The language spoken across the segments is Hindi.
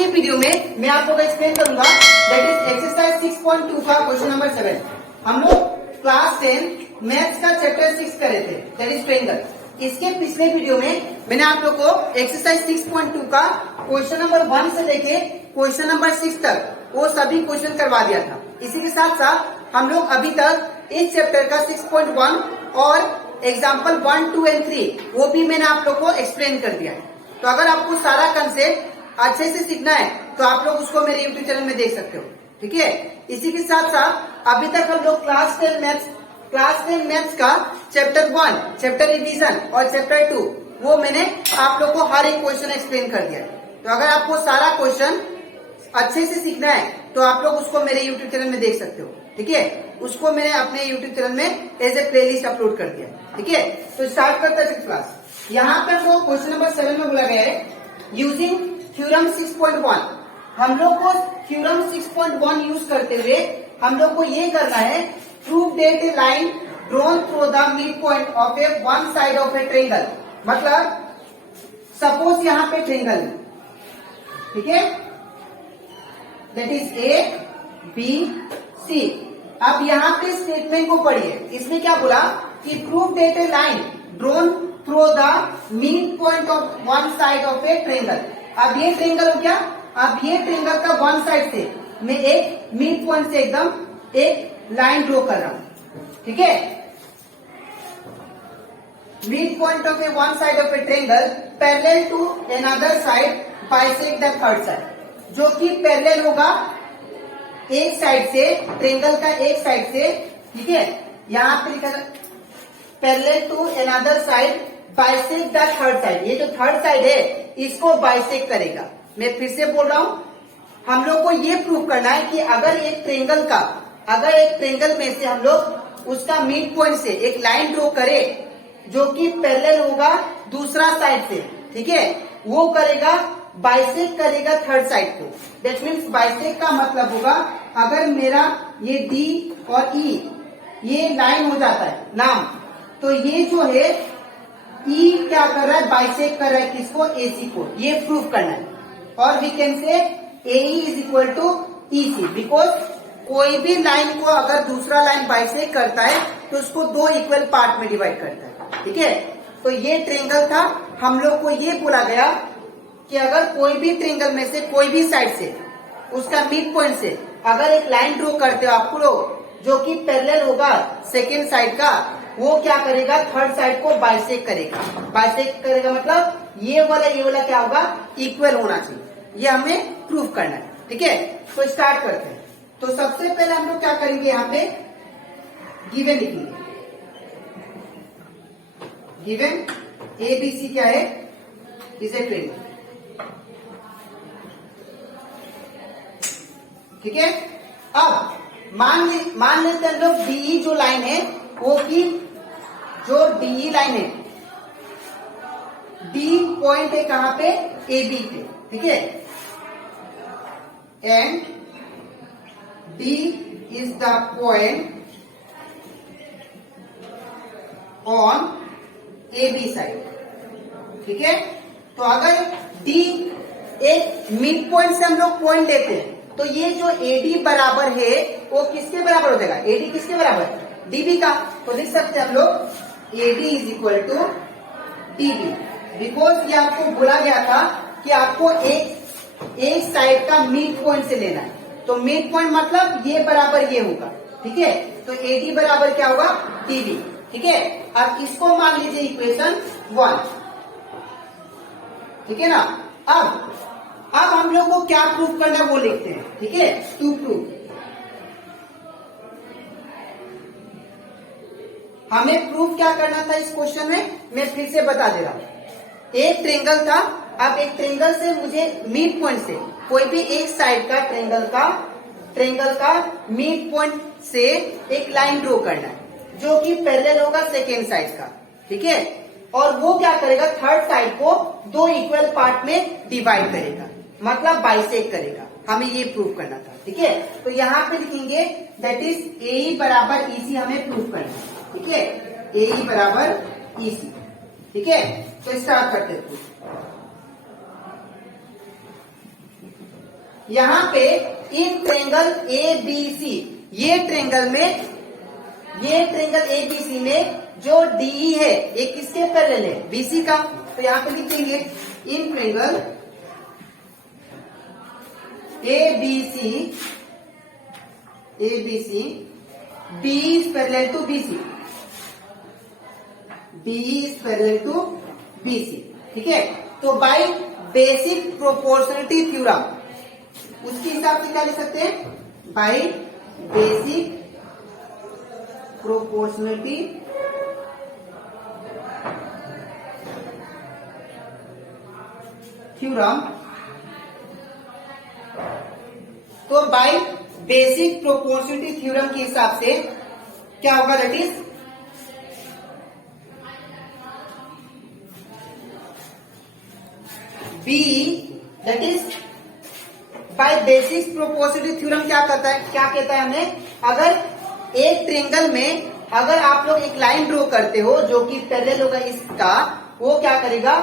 के वीडियो में मैं आप लोगों को एक्सप्लेन करूंगा दैट इज एक्सरसाइज 6.2 का क्वेश्चन नंबर 7। हम लोग क्लास 10 मैथ्स का चैप्टर 6 कर रहे थे दैट इज ट्रायंगल। इसके पिछले वीडियो में मैंने आप लोग को एक्सरसाइज 6.2 का क्वेश्चन नंबर 1 से लेके क्वेश्चन नंबर 6 तक वो सभी क्वेश्चन करवा दिया था। इसी के साथ साथ हम लोग अभी तक इस चैप्टर का 6.1 और एग्जाम्पल 1, 2 एंड 3 वो भी मैंने आप लोग को एक्सप्लेन कर दिया है। तो अगर आपको सारा कंसेप्ट अच्छे से सीखना है तो आप लोग उसको मेरे यूट्यूब चैनल में देख सकते हो, ठीक है। इसी के साथ साथ अभी तक हम लोग क्लास 10 मैथ्स का चैप्टर 1, चैप्टर रिवीजन और चैप्टर 2 वो मैंने आप लोग को हर एक क्वेश्चन एक्सप्लेन कर दिया है। तो अगर आपको सारा क्वेश्चन अच्छे से सीखना है तो आप लोग उसको मेरे यूट्यूब चैनल में देख सकते हो, ठीक है। उसको मैंने अपने यूट्यूब चैनल में एज ए प्लेलिस्ट अपलोड कर दिया, ठीक है। तो स्टार्ट करते हैं क्लास। यहाँ पर तो क्वेश्चन नंबर 7 में बोला गया है यूजिंग थ्योरम 6.1। हम लोग को थ्योरम 6.1 यूज करते हुए हम लोग को ये करना है prove that a line drawn through the mid point of a one side of a triangle. मतलब सपोज यहाँ पे ट्रायंगल, ठीक है, that is A B C. अब यहाँ पे स्टेटमेंट को पढ़िए। इसमें क्या बोला कि prove that a line drawn through the mid point of one side of a triangle. अब ये ट्रायंगल हो गया। अब ये ट्रायंगल का वन साइड से मैं एक मिड पॉइंट से एकदम एक लाइन ड्रॉ कर रहा हूं, ठीक है। Mid point of a one side of a triangle parallel to another side bisect the third side. जो कि पैरेलल होगा एक साइड से, ट्रायंगल का एक साइड से, ठीक है। यहां पे लिखा parallel to another side bisect the third side. ये जो थर्ड साइड है इसको बाइसेक्ट करेगा। मैं फिर से बोल रहा हूं, हम लोग को ये प्रूव करना है कि अगर एक ट्रायंगल में से हम लोग उसका मिड पॉइंट से एक लाइन ड्रॉ करें जो कि पैरेलल होगा दूसरा साइड से, ठीक है, वो करेगा बाइसेक्ट करेगा थर्ड साइड को। दैट मीन्स बाइसेक्ट का मतलब होगा अगर मेरा ये डी और ई ये लाइन हो जाता है नाम, तो ये जो है ई क्या कर रहा है, बाइसेक्ट कर रहा है किसको, एसी को। ये प्रूव करना है। और we can say AE is equal to EC because कोई भी लाइन को अगर दूसरा लाइन बाइसेक्ट करता है तो उसको दो इक्वल पार्ट में डिवाइड करता है, ठीक है। तो ये ट्रायंगल था। हम लोग को ये बोला गया कि अगर कोई भी ट्रायंगल में से कोई भी साइड से उसका मिड पॉइंट से अगर एक लाइन ड्रॉ करते हो आप लोग जो कि पैरेलल होगा सेकेंड साइड का, वो क्या करेगा, थर्ड साइड को बाइसेक्ट करेगा। बाइसेक्ट करेगा मतलब ये वाला क्या होगा, इक्वल होना चाहिए। ये हमें प्रूव करना है, ठीक है। तो स्टार्ट करते हैं। तो सबसे पहले हम लोग क्या करेंगे, यहाँ पे गिवन लिखेंगे। गिवन ए बी सी क्या है, इज ए ट्रायंगल, ठीक है। अब मान लेते हैं लोग डीई जो लाइन है वो की जो डीई लाइन है, डी पॉइंट है कहां पे, ए बी पे, ठीक है। And D is the point on A B side, ठीक है। तो अगर डी एक मिड पॉइंट से हम लोग पॉइंट लेते हैं तो ये जो एडी बराबर है वो किसके बराबर हो जाएगा, एडी किसके बराबर, डीबी का। तो लिख सकते हैं हम लोग AD is equal to DB because ये आपको बोला गया था कि आपको एक साइड का मिड पॉइंट से लेना है। तो मिड पॉइंट मतलब ये बराबर ये होगा, ठीक है। तो एडी बराबर क्या होगा, डीबी, ठीक है। अब इसको मान लीजिए इक्वेशन 1, ठीक है ना। अब हम लोग को क्या प्रूव करना है वो लिखते हैं, ठीक है। टू प्रूव, हमें प्रूफ क्या करना था इस क्वेश्चन में, मैं फिर से बता दे रहा हूं। एक ट्रायंगल था। अब एक ट्रायंगल से मुझे मिड पॉइंट से कोई भी एक साइड का ट्रायंगल का मिड पॉइंट से एक लाइन ड्रॉ करना है जो कि पैरेलल होगा सेकेंड साइड का, ठीक है। और वो क्या करेगा, थर्ड साइड को दो इक्वल पार्ट में डिवाइड करेगा, मतलब बाइसेक्ट करेगा। हमें ये प्रूव करना था, ठीक है। तो यहाँ पे लिखेंगे दैट इज ए बराबर ईसी हमें प्रूव करना है, ठीक है। ए बराबर ईसी, ठीक है। तो स्टार्ट करते हैं। यहाँ पे इन ट्रेंगल ए बी सी, ये ट्रेंगल ए बी सी में जो डी है ये किसके पैरेलल है, बीसी का। तो यहाँ पे लिख देंगे in triangle A B C B is parallel to BC, B is parallel to BC. ठीक है, तो बाय बेसिक प्रोपोर्शनलिटी थ्योरम उसके हिसाब से क्या लिख सकते हैं, बाय बेसिक प्रोपोर्शनलिटी थ्योरम। तो बाय बेसिक प्रोपोर्शनलिटी थ्योरम के हिसाब से क्या होगा, that is B, that is by basic proportionality theorem क्या कहता है हमें, अगर एक ट्रेंगल में अगर आप लोग एक लाइन ड्रॉ करते हो जो कि पैरेलल होगा इसका, वो क्या करेगा,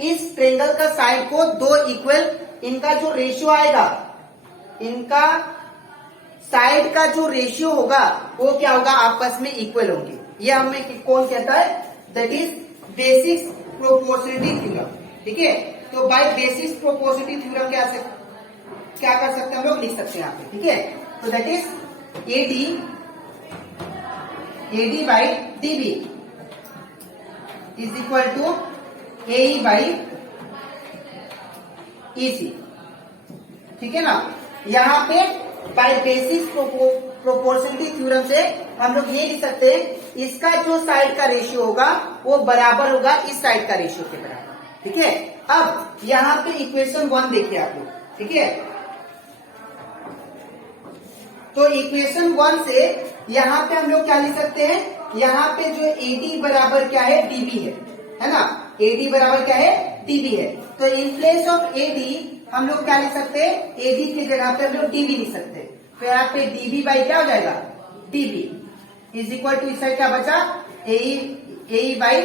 इस ट्रेंगल का साइड को दो इक्वल, इनका जो रेशियो आएगा, इनका साइड का जो रेशियो होगा वो क्या होगा, आपस में इक्वल होंगे। ये हमें कौन कहता है, that is basic proportionality theorem. ठीक है, तो बाय बेसिक प्रोपोर्शनलिटी थ्योरम क्या कर सकते हैं हम लोग, लिख सकते हैं यहाँ पे। ठीक है, तो that is AD by DB is equal to A by EC. ठीक है ना, यहाँ पे बाय बेसिक प्रोपोर्शनलिटी थ्योरम से हम लोग ये लिख सकते हैं, इसका जो साइड का रेशियो होगा वो बराबर होगा इस साइड का रेशियो के बराबर। ठीक है, अब यहाँ पे इक्वेशन 1 देखिए आप लोग। ठीक है, तो इक्वेशन 1 से यहाँ पे हम लोग क्या लिख सकते हैं, यहाँ पे जो एडी बराबर क्या है, डीबी है ना, एडी बराबर क्या है, डीबी है। तो इन प्लेस ऑफ एडी हम लोग क्या लिख सकते हैं, एडी की जगह पे हम लोग डीबी लिख सकते हैं। तो यहाँ पे डीबी बाई क्या हो जाएगा, डीबी इज इक्वल टू इस साइड क्या बचा, ए बाई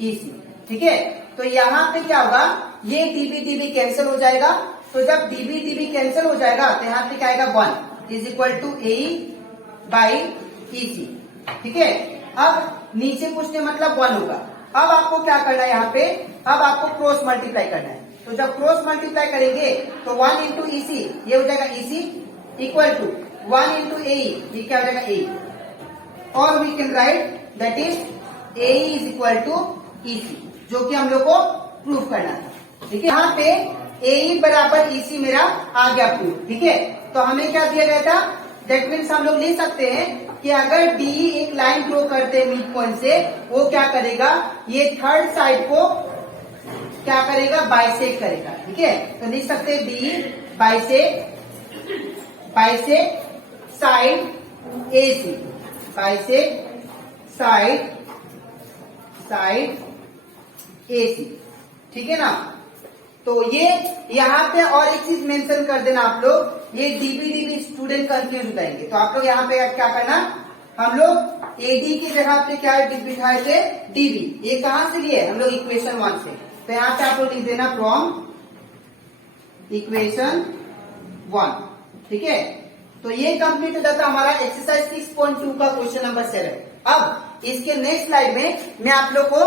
ईसी। ठीक है, तो यहाँ पे क्या होगा, ये डीबी कैंसिल हो जाएगा। तो जब डीबी कैंसिल हो जाएगा तो यहाँ पे क्या आएगा, 1 is equal to A by EC. ठीक है, अब नीचे पूछने मतलब 1 होगा। अब आपको क्या करना है, यहाँ पे अब आपको क्रॉस मल्टीप्लाई करना है। तो जब क्रॉस मल्टीप्लाई करेंगे तो 1 इंटू ईसी, ये हो जाएगा EC equal to 1 into A, ये क्या हो जाएगा ए, और we can write that is A is equal to EC, जो कि हम लोग को प्रूफ करना था। ठीक है, यहाँ पे ए बराबर ईसी मेरा आ गया प्रूफ। ठीक है, तो हमें क्या दिया गया था, दैट मीन्स हम लोग लिख सकते हैं कि अगर डी एक लाइन ड्रॉ करते हैं मिड पॉइंट से, वो क्या करेगा, ये थर्ड साइड को क्या करेगा, बाइसेक्ट करेगा। ठीक है, तो लिख सकते हैं D bisect side AC, bisect side AC. ठीक है ना, तो ये यहाँ पे और एक चीज मेंशन कर देना आप लोग, ये डीबी स्टूडेंट कंफ्यूज हो जाएंगे। तो आप लोग यहाँ पे क्या करना, हम लोग एडी की जगह पे क्या बिठाए थे, डीबी। ये कहां से लिए, हम लोग इक्वेशन 1 से। तो यहाँ पे आप लोग लिख देना फ्रॉम इक्वेशन 1। ठीक है, तो ये कंप्लीट हो जाता हमारा एक्सरसाइज 6.2 का क्वेश्चन नंबर 7। अब इसके नेक्स्ट स्लाइड में मैं आप लोग को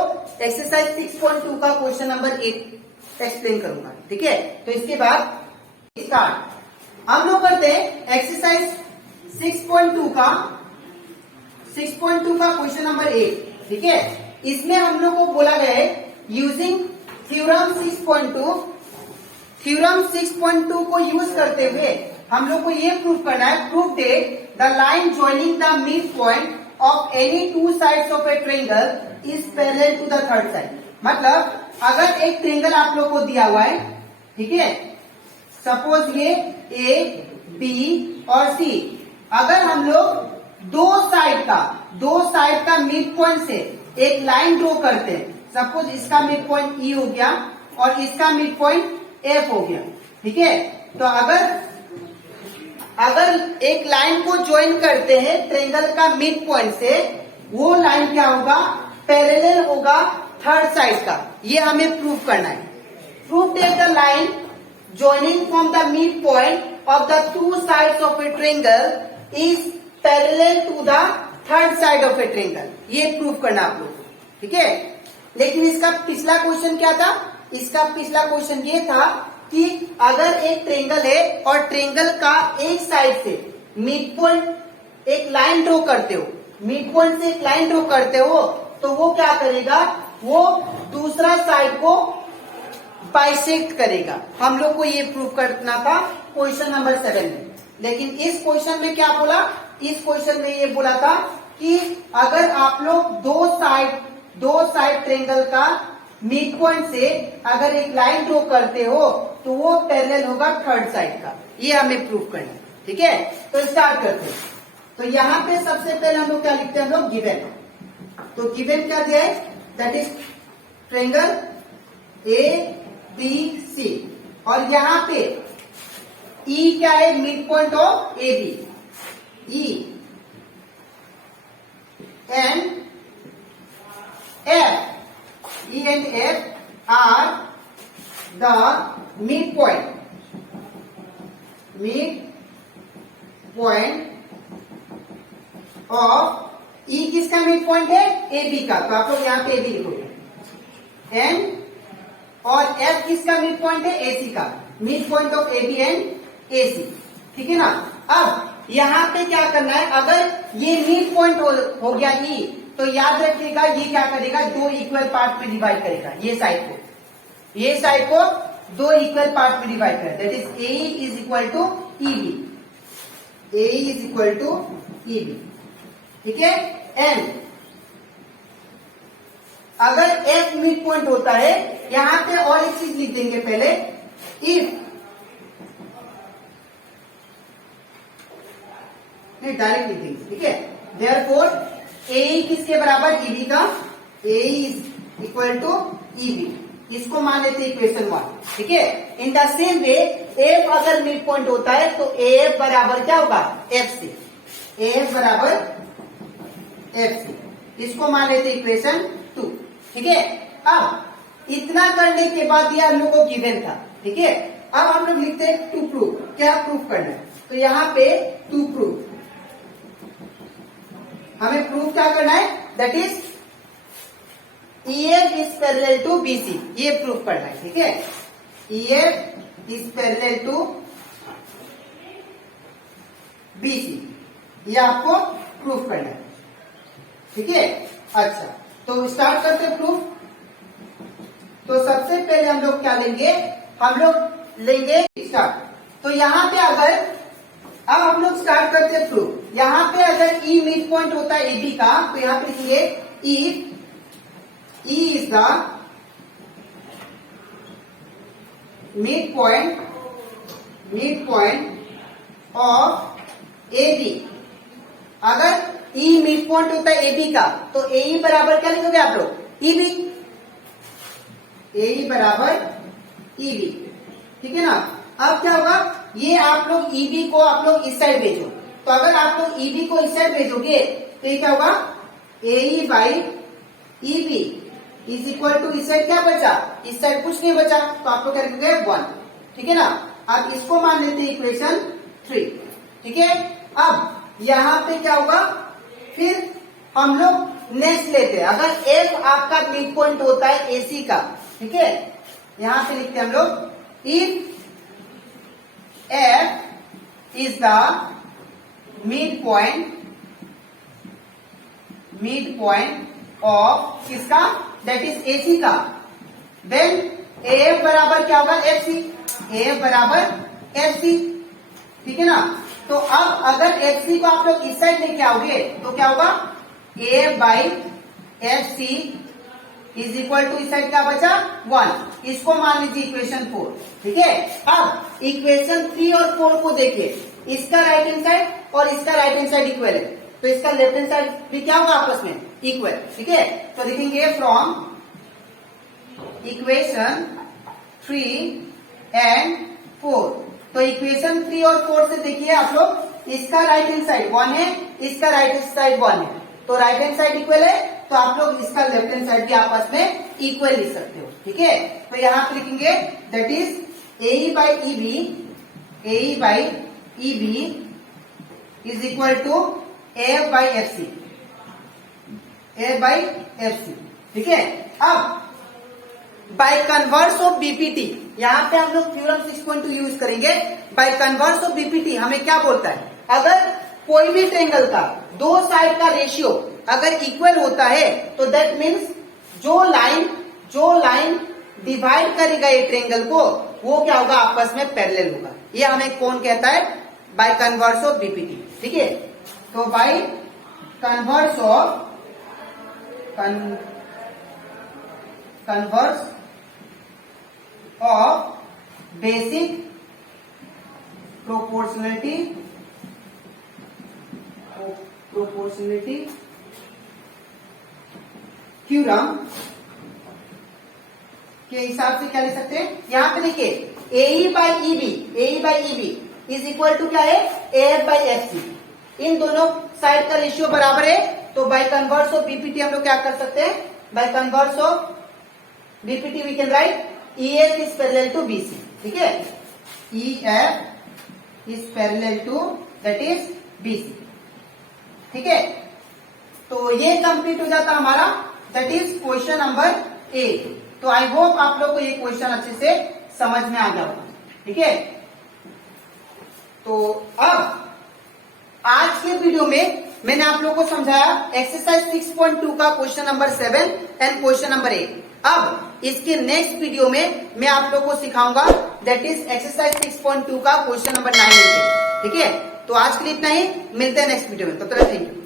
एक्सरसाइज 6.2 का क्वेश्चन नंबर 8 एक्सप्लेन करूंगा। ठीक है, तो इसके बाद स्टार्ट हम लोग करते हैं एक्सरसाइज 6.2 का क्वेश्चन नंबर 8। ठीक है, इसमें हम लोग को बोला गया है यूजिंग थ्योरम 6.2 को यूज करते हुए हम लोग को ये प्रूफ करना है, proof that the line joining the mid point of any two sides of a triangle is parallel to the third side. मतलब अगर एक ट्रायंगल आप लोग को दिया हुआ है, ठीक है, सपोज ये ए बी और सी, अगर हम लोग दो साइड का मिड पॉइंट से एक लाइन ड्रॉ करते हैं, सपोज इसका मिड पॉइंट ई हो गया और इसका मिड पॉइंट एफ हो गया। ठीक है, तो अगर एक लाइन को ज्वाइन करते हैं ट्रायंगल का मिड पॉइंट से, वो लाइन क्या होगा, पैरेलल होगा थर्ड साइड का। ये हमें प्रूफ करना है। Proof that the line joining from the midpoint of the two sides of a triangle is parallel to the third side of a triangle. ये प्रूफ करना आप लोग को, ठीक है। लेकिन इसका पिछला क्वेश्चन क्या था? इसका पिछला क्वेश्चन ये था कि अगर एक ट्रेंगल है और ट्रेंगल का एक साइड से मिड पॉइंट एक लाइन ड्रॉ करते हो, मिड पॉइंट से एक लाइन ड्रॉ करते हो, तो वो क्या करेगा? वो दूसरा साइड को बाइसेक्ट करेगा। हम लोग को ये प्रूव करना था क्वेश्चन नंबर 7 में। लेकिन इस क्वेश्चन में क्या बोला? इस क्वेश्चन में ये बोला था कि अगर आप लोग दो साइड ट्रेंगल का मिड पॉइंट से अगर एक लाइन ड्रॉ करते हो तो वो पैरेलल होगा थर्ड साइड का। ये हमें प्रूव करना है, ठीक है। तो स्टार्ट करते हैं। तो यहाँ पे सबसे पहले हम लोग क्या लिखते हैं? हम लोग गिवन। तो गिवन क्या दिया है? दैट इज ट्रेंगल ABC और यहाँ पे E क्या है? Mid point of AB। E and F, E and F are the midpoint of E किसका मिड पॉइंट है? AB का। तो आप लोग यहाँ पे AB लिखोगे। एंड और F किसका मिड पॉइंट है? AC का। Mid point of AB and AC, ठीक है ना। अब यहाँ पे क्या करना है? अगर ये मिड पॉइंट हो गया E, तो याद रखिएगा ये क्या करेगा? दो इक्वल पार्ट में डिवाइड करेगा। ये साइड को दो इक्वल पार्ट में डिवाइड करेगा। That is AE is equal to EB। AE is equal to EB, ठीक है। एंड अगर F मिड पॉइंट होता है, यहां पे और एक चीज लिख देंगे पहले। इफ नहीं, डायरेक्ट लिख देंगे, ठीक है। देयरफॉर AE किसके बराबर? EB का। AE is equal to EB। इसको मान लेते हैं इक्वेशन 1, ठीक है। In the same way F अगर मिड पॉइंट होता है तो AF बराबर क्या होगा? FC। AF बराबर FC, इसको मान लेते हैं इक्वेशन 2, ठीक है। अब इतना करने के बाद ये हम लोग को गिवन था, ठीक है। अब हम लोग लिखते हैं टू प्रूव। क्या प्रूव करना है? तो यहाँ पे टू प्रूव, हमें प्रूव क्या करना है? That is EF is parallel to BC। ये प्रूव करना है, ठीक है। EF is parallel to BC, ये आपको प्रूव करना है, ठीक है। अच्छा, तो स्टार्ट करते प्रूफ। तो सबसे पहले हम लोग क्या लेंगे? हम लोग लेंगे स्टार्ट। तो यहाँ पे अगर अब हम लोग स्टार्ट करते प्रूफ। यहाँ पे अगर E मिड पॉइंट होता है AB का, तो यहाँ पे लिखेंगे E is the mid point of AB। अगर E मिड पॉइंट होता है AB का, तो AE बराबर क्या लिखोगे आप लोग? EB। AE बराबर EB, ठीक है ना। अब क्या होगा? ये आप लोग EB को आप लोग इस साइड भेजो। तो अगर आप लोग EB को इस साइड भेजोगे तो ये क्या होगा? AE by EB is equal to, इस साइड क्या बचा? इस साइड कुछ नहीं बचा, तो आप लोग क्या लिखोगे? 1, ठीक है ना। अब इसको मान लेते हैं इक्वेशन 3, ठीक है। अब यहाँ पे क्या होगा? फिर हम लोग नेक्स्ट लेते हैं। अगर F आपका मिड पॉइंट होता है AC का, ठीक है। यहां पे लिखते हैं हम लोग if F is the mid point of किसका? दैट इज AC का, देन AF बराबर क्या होगा? FC। AF बराबर FC, ठीक है ना। तो अब अगर FC को आप लोग इस साइड लेके आओगे तो क्या होगा? AF by FC is equal to, इस साइड क्या बचा? 1। इसको मान लीजिए इक्वेशन 4, ठीक है। अब इक्वेशन 3 और 4 को देखिए। इसका राइट हैंड साइड और इसका राइट हैंड साइड इक्वल है, तो इसका लेफ्ट हैंड साइड भी क्या होगा? आपस में इक्वल, ठीक है। तो लिखेंगे फ्रॉम इक्वेशन 3 एंड 4। तो इक्वेशन 3 और 4 से देखिए आप लोग, इसका राइट हैंड साइड 1 है, इसका राइट हैंड साइड 1 है, तो राइट हैंड साइड इक्वल है, तो आप लोग इसका लेफ्ट हैंड साइड भी आपस में इक्वल लिख सकते हो, ठीक है। तो यहाँ पे लिखेंगे that is AE by EB is equal to AF by FC, AF by FC। ठीक है, अब बाय कन्वर्स ऑफ बीपीटी, यहां पे हम लोग थ्योरम 6.2 यूज करेंगे। बाय कन्वर्स ऑफ बीपीटी हमें क्या बोलता है, अगर कोई भी ट्रायंगल का दो साइड का रेशियो अगर इक्वल होता है तो दैट मीन्स जो लाइन डिवाइड करेगा ये ट्रायंगल को वो क्या होगा, आपस में पैरेलल होगा। ये हमें कौन कहता है, बाय कन्वर्स ऑफ बीपीटी। ठीक है, तो bye converse of basic proportionality theorem के हिसाब से क्या लिख सकते हैं, यहां पे देखिए AE by EB is equal to क्या है, AF बाई FC। इन दोनों साइड का रेशियो बराबर है, तो बाय कन्वर्स ऑफ बीपीटी हम लोग क्या कर सकते हैं, by converse of BPT we can write EF is parallel to BC। ठीक है, EF is parallel to that is BC। ठीक है, तो ये कंप्लीट हो जाता हमारा, दैट इज क्वेश्चन नंबर 8। तो आई होप आप लोग को ये क्वेश्चन अच्छे से समझ में आ गया होगा। ठीक है, तो अब आज के वीडियो में मैंने आप लोगों को समझाया एक्सरसाइज 6.2 का question number 7 and question number 8। अब इसके नेक्स्ट वीडियो में मैं आप लोगों को सिखाऊंगा दैट इज एक्सरसाइज 6.2 का क्वेश्चन नंबर 9 एंड 10। ठीक है, तो आज के लिए इतना ही, मिलते हैं नेक्स्ट वीडियो में, तब तक थैंक यू।